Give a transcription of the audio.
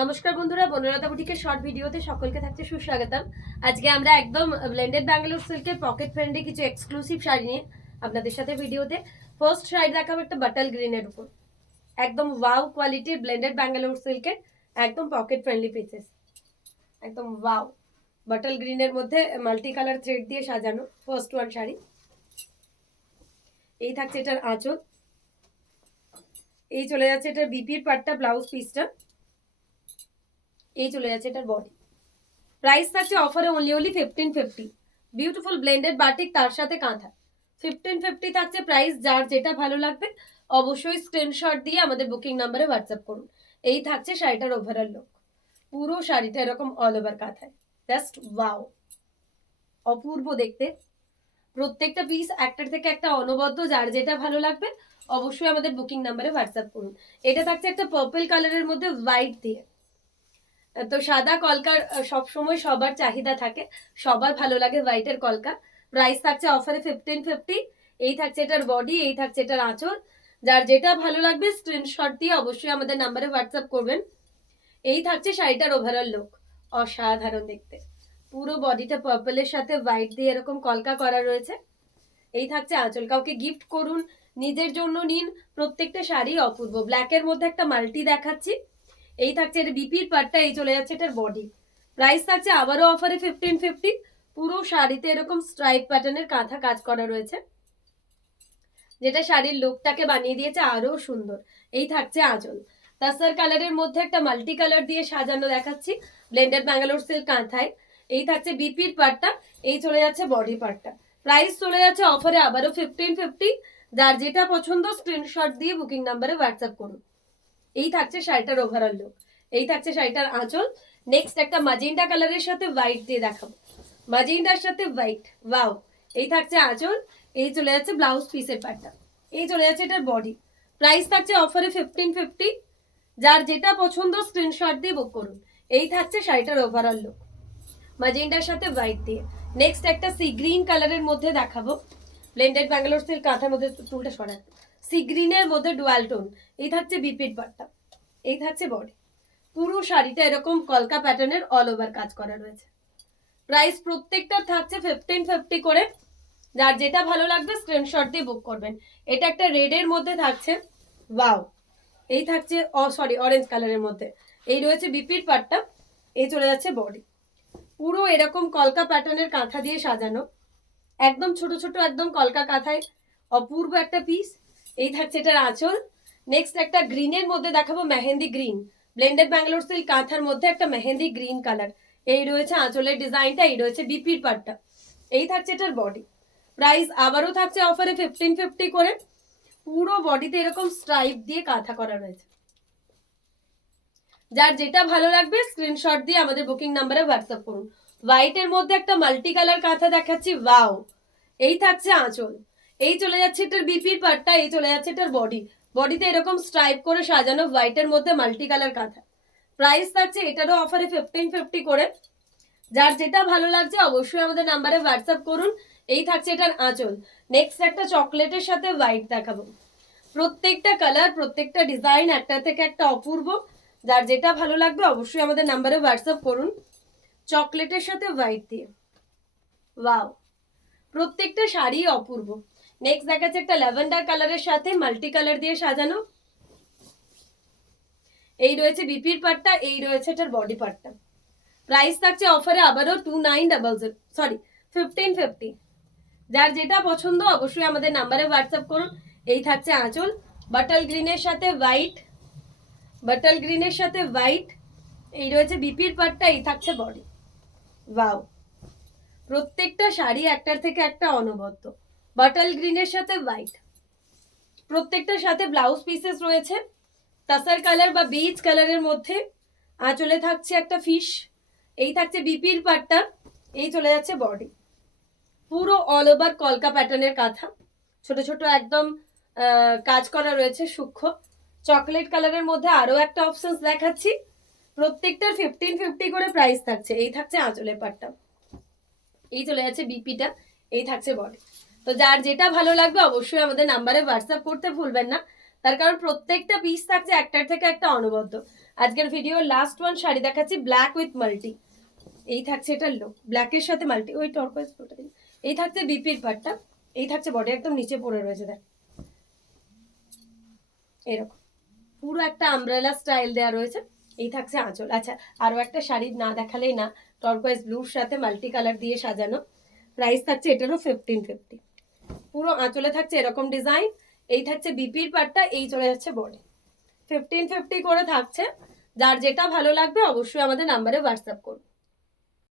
নমস্কার বন্ধুরা, বনলতা বুটিকের শর্ট ভিডিওতে সকলকে থাকছে সুস্বাগতম। আজকে আমরা একদম ব্লেন্ডেড ব্যাঙ্গালোর সিল্কের পকেট ফ্রেন্ডলি কিছু এক্সক্লুসিভ শাড়ি নিয়ে আপনাদের সাথে ভিডিওতে ফার্স্ট শাড়ি দেখাবো একটা বাটাল গ্রিনের উপর। একদম ওয়াও কোয়ালিটির ব্লেন্ডেড ব্যাঙ্গালোর সিল্কের একদম পকেট ফ্রেন্ডলি পিসেস, একদম ওয়াও বাটাল গ্রিনের মধ্যে মাল্টি কালার থ্রেড দিয়ে সাজানো ফার্স্ট ওয়ান শাড়ি। এই থাকছে এটার আঁচল, এই চলে যাচ্ছে এটার বিপির পাটটা, ব্লাউজ পিসটা, এই চলে যাচ্ছে এটার বডি। প্রাইস থাকছে অফারে অনলি 1550। বিউটিফুল ব্লেন্ডেড বাটিক, তার সাথে কাঁথা। 1550 থাকছে প্রাইস। যার যেটা ভালো লাগবে অবশ্যই স্ক্রিনশট দিয়ে আমাদের বুকিং নাম্বারে হোয়াটসঅ্যাপ করুন। এই থাকছে শাড়িটার ওভারঅল লুক। পুরো শাড়িটা এরকম অল ওভার কাঁথায়, জাস্ট ওয়াও, অপূর্ব দেখতে। প্রত্যেকটা পিস একটার থেকে একটা অনবদ্য। যার যেটা ভালো লাগবে অবশ্যই আমাদের বুকিং নাম্বারে হোয়াটসঅ্যাপ করুন। এটা থাকছে একটা পার্পল কালারের মধ্যে হোয়াইট দিয়ে। তো সাদা কলকার সবসময় সবার চাহিদা থাকে, সবার ভালো লাগে হোয়াইটের কলকা। প্রাইস থাকছে অফারে 1550। এই থাকছে এটার বডি, এই থাকছে এটার আঁচল। যার যেটা ভালো লাগবে স্ক্রিনশট দিয়ে অবশ্যই আমাদের নাম্বারে হোয়াটসঅ্যাপ করবেন। এই থাকছে শাড়িটার ওভারঅল লুক, অসাধারণ দেখতে। পুরো বডিটা পার্পলের সাথে হোয়াইট দিয়ে এরকম কলকা করা রয়েছে। এই থাকছে আঁচল। কাউকে গিফট করুন, নিজের জন্য নিন, প্রত্যেকটা শাড়ি অপূর্ব। ব্ল্যাকের মধ্যে একটা মাল্টি দেখাচ্ছি। এই থাকছে এটা বিপির পাটটা, এই চলে যাচ্ছে এটার বডি। প্রাইস থাকছে আবারও অফারে 1550। পুরো শাড়িতে এরকম স্ট্রাইপ প্যাটার্নের কাঁথা কাজ করা রয়েছে, যেটা শাড়ির লুকটাকে বানিয়ে দিয়েছে আরো সুন্দর। এই থাকছে আঁচল। তাসার কালারের মধ্যে একটা মাল্টি কালার দিয়ে সাজানো দেখাচ্ছি ব্লেন্ডেড ব্যাঙ্গালোর সিল্ক কাঁথায়। এই থাকছে বিপির পাটটা, এই চলে যাচ্ছে বডি পাটটা। প্রাইস চলে যাচ্ছে অফারে আবারও 1550। যার যেটা পছন্দ স্ক্রিনশট দিয়ে বুকিং নাম্বারে হোয়াটসঅ্যাপ করুন। এই থাকছে শাড়িটার ওভারঅল লুক। এই থাকছে শাড়িটার আঁচল। নেক্সট একটা ম্যাজেন্টা কালারের সাথে হোয়াইট দিয়ে দেখাবো, ম্যাজেন্টার সাথে হোয়াইট, ওয়াও। এই থাকছে আঁচল, এই চলে যাচ্ছে ব্লাউজ পিসের পাটটা, এই চলে যাচ্ছে এটার বডি। প্রাইস থাকছে অফারে 1550। যার যেটা পছন্দ স্ক্রিনশট দিয়ে বুক করুন। এই থাকছে শাড়িটার ওভারঅল লুক ম্যাজেন্টার সাথে হোয়াইট দিয়ে। নেক্সট একটা সি গ্রিন কালারের মধ্যে দেখাবো, ব্লেন্ডেড ব্যাঙ্গালোর সিল্ক কাঁথার মধ্যে চুলটা সরান, সি গ্রিনের মধ্যে ডুয়াল টোন। এই থাকছে বিপির পাটটা, এই থাকছে বডি। পুরো শাড়িটা এরকম কলকা প্যাটার্নের অল ওভার কাজ করা রয়েছে। প্রাইস প্রত্যেকটা থাকছে 1550 করে। যার যেটা ভালো লাগবে স্ক্রিনশট দিয়ে বুক করবেন। এটা একটা রেডের মধ্যে থাকছে, ওয়াও। এই থাকছে অরেঞ্জ কালারের মধ্যে। এই রয়েছে বিপির পাটটা, এই চলে যাচ্ছে বডি। পুরো এরকম কলকা প্যাটার্নের কাঁথা দিয়ে সাজানো, একদম ছোট ছোট একদম কলকা কাঁথায় অপূর্ব একটা পিস। এই থাকছে এটার আঁচল। নেক্সট একটা গ্রিনের মধ্যে দেখাবো, mehendi green, blended Bangalore silk কাঁথার মধ্যে একটা মেহেন্দি গ্রিন কালার। এই রয়েছে আঁচলের ডিজাইনটা, এই রয়েছে বিপির পাটটা, এই থাকছে এটার বডি। প্রাইস আবারও থাকছে অফারে 1550 করে। পুরো বডিতে এরকম স্ট্রাইপ দিয়ে কাঁথা করা রয়েছে। যার যেটা ভালো লাগবে স্ক্রিনশট দিয়ে আমাদের বুকিং নাম্বারে হোয়াটসঅ্যাপ করুন। হোয়াইটের মধ্যে একটা মাল্টি কালার কাঁথা দেখাচ্ছি, ওয়াও। এই থাকছে আঁচল, এই চলে যাচ্ছে এটার বিপির পাটটা, এই চলে যাচ্ছে এটার বডি। বডিতে এরকম স্ট্রাইপ করে সাজানো হোয়াইটের মধ্যে মাল্টি কালার কাঁথা। প্রাইস থাকছে এটারও অফারে 1550 করে। যার যেটা ভালো লাগছে অবশ্যই আমাদের নাম্বারে হোয়াটসঅ্যাপ করুন। এই থাকছে এটার আঁচল। নেক্সট একটা চকলেটের সাথে হোয়াইট দেখাবো। প্রত্যেকটা কালার, প্রত্যেকটা ডিজাইন একটা থেকে একটা অপূর্ব। যার যেটা ভালো লাগবে অবশ্যই আমাদের নাম্বারে হোয়াটসঅ্যাপ করুন। চকলেটের সাথে হোয়াইট দিয়ে, ওয়াও, প্রত্যেকটা শাড়ি অপূর্ব। নেক্সট দেখাচ্ছে একটা ল্যাভেন্ডার কালারের সাথে মাল্টি কালার দিয়ে সাজানো। এই রয়েছে বিপির পাটটা, এই রয়েছে এটার বডি পাটটা। প্রাইস থাকছে অফারে আবারও 1550। যার যেটা পছন্দ অবশ্যই আমাদের নাম্বারে হোয়াটসঅ্যাপ করুন। এই থাকছে আঁচল, বাটাল গ্রিনের সাথে হোয়াইট, বাটাল গ্রিনের সাথে হোয়াইট। এই রয়েছে বিপির পাটটা, এই থাকছে বডি, ওয়াও। প্রত্যেকটা শাড়ি একটার থেকে একটা অনবদ্য। বাটাল গ্রিনের সাথে হোয়াইট, প্রত্যেকটার সাথে ব্লাউজ পিসেস রয়েছে তাসার কালার বা বিচ কালারের মধ্যে। আঁচলে থাকছে একটা ফিশ। এই থাকছে বিপির পাটটা, এই চলে যাচ্ছে বডি। পুরো অল ওভার কলকা প্যাটার্নের কাঁথা, ছোট ছোট একদম কাজ করা রয়েছে সূক্ষ্ম। চকলেট কালারের মধ্যে আরো একটা অপশনস দেখাচ্ছি। প্রত্যেকটার 1550 করে প্রাইস থাকছে। এই থাকছে আঁচলের পাটটা, এই চলে যাচ্ছে বিপিটা, এই থাকছে বডি। তো যার যেটা ভালো লাগবে অবশ্যই আমাদের নাম্বারে হোয়াটসঅ্যাপ করতে ভুলবেন না। তার কারণ প্রত্যেকটা পিস থাকছে একটার থেকে একটা অনবদ্য। আজকের ভিডিও লাস্ট ওয়ান শাড়ি দেখাচ্ছি ব্ল্যাক উইথ মাল্টি। এই থাকছে এটা লো, ব্ল্যাকের সাথে মাল্টি, ওই টর্কোয়েজ ব্লুটা দিন। এই থাকছে বিপির পাটটা, এই থাকছে বডি একদম নিচে পড়ে রয়েছে দেখ এরকম পুরো একটা আমব্রেলা স্টাইল দেওয়া রয়েছে। এই থাকছে আঁচল। আচ্ছা আরো একটা শাড়ি না দেখালেই না, টর্কোয়েজ ব্লুর সাথে মাল্টি কালার দিয়ে সাজানো। প্রাইস থাকছে এটারও 1550। পুরো আঁচলে থাকছে এরকম ডিজাইন, এই থাকছে বিপির পাটটা, এই চলে যাচ্ছে বডি। 1550 করে থাকছে। যার যেটা ভালো লাগবে অবশ্যই আমাদের নাম্বারে হোয়াটসঅ্যাপ করুন।